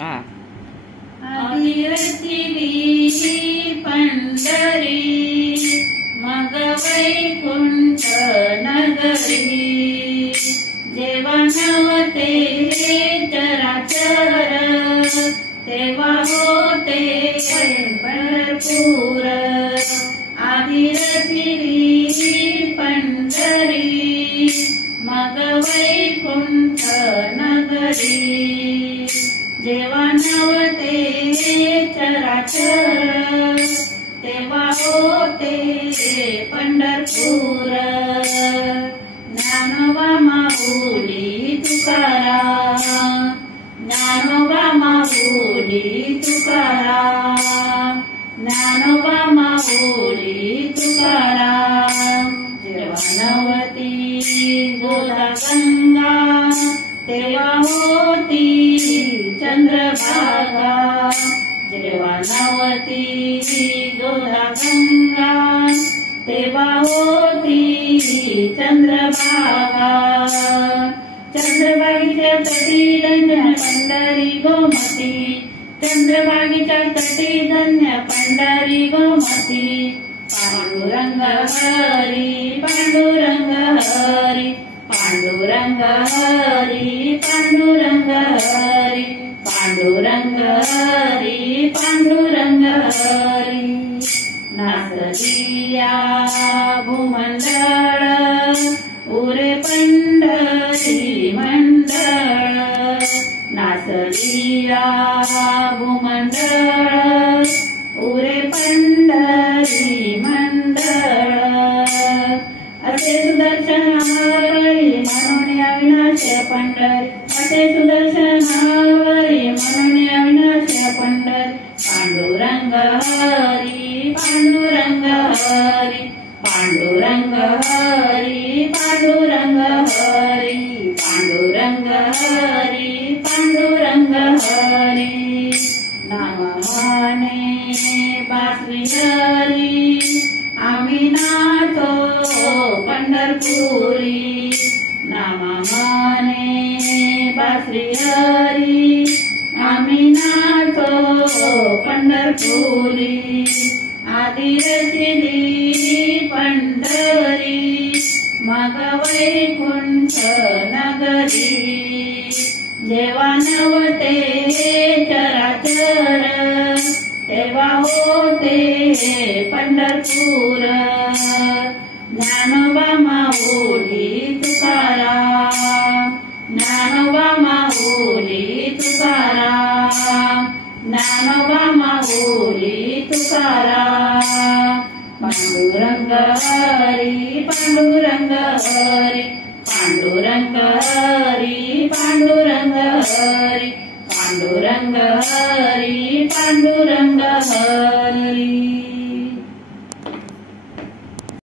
आधी रचिली पंढरी मग वैकुंठ नगरी जेव्हा नव्हते चराचर तेव्हा होते पंढरपूर आधी रचिली पंढरी मग वैकुंठ नगरी जेव्हा नव्हते चराचर तेव्हा होते पंढरपूर ज्ञानोबा माऊली तुकाराम ज्ञानोबा माऊली तुकाराम ज्ञानोबा माऊली तुकाराम जेव्हा नव्हती गोदा गंगा तेव्हा होती चंद्रभागा जेव्हा नव्हती गोदा गंगा तेव्हा होती चंद्रभागा चंद्रभागीच्या तटी धन्य पंढरी गोमती चंद्रभागीच्या तटी धन्य पंढरी गोमती पांडुरंग हरी पांडुरंग हरी पांडुरंग हरी पांडुरंग हरी पांडुरंग हरी पांडुरंग हरी नाचलिया भूमंडळ उरे पंढरी मंडळ नाचलिया भूमंडळ उरे पंढरी मंडळ असे सुदर्शनावरी म्हणून अविनाश पंढरी असे सुदर्शनावरी म्हणून अविनाश पंढरी पांडुरंग हरी पांडुरंग हरी पांडुरंग हरी पांडुरंग हरी पांडुरंग हरी पांडुरंग हरी नाम माने बासरी हरी आम्ही नाचो पंढरपुरी नाम माने बासरी हरी आम्ही नाचो पंढरपुरी आधी रचिली पंढरी मग वैकुंठ नगरी जेव्हा नव्हते चराचर तेव्हा होते पंढरपूर ज्ञानोबा माऊली तुकाराम ज्ञानोबा माऊली तुकाराम ज्ञानोबा माऊली तुकाराम पांडुरंग हरी पांडुरंग हरी पांडुरंग हरी पांडुरंग हरी पांडुरंग हरी पांडुरंग हरी।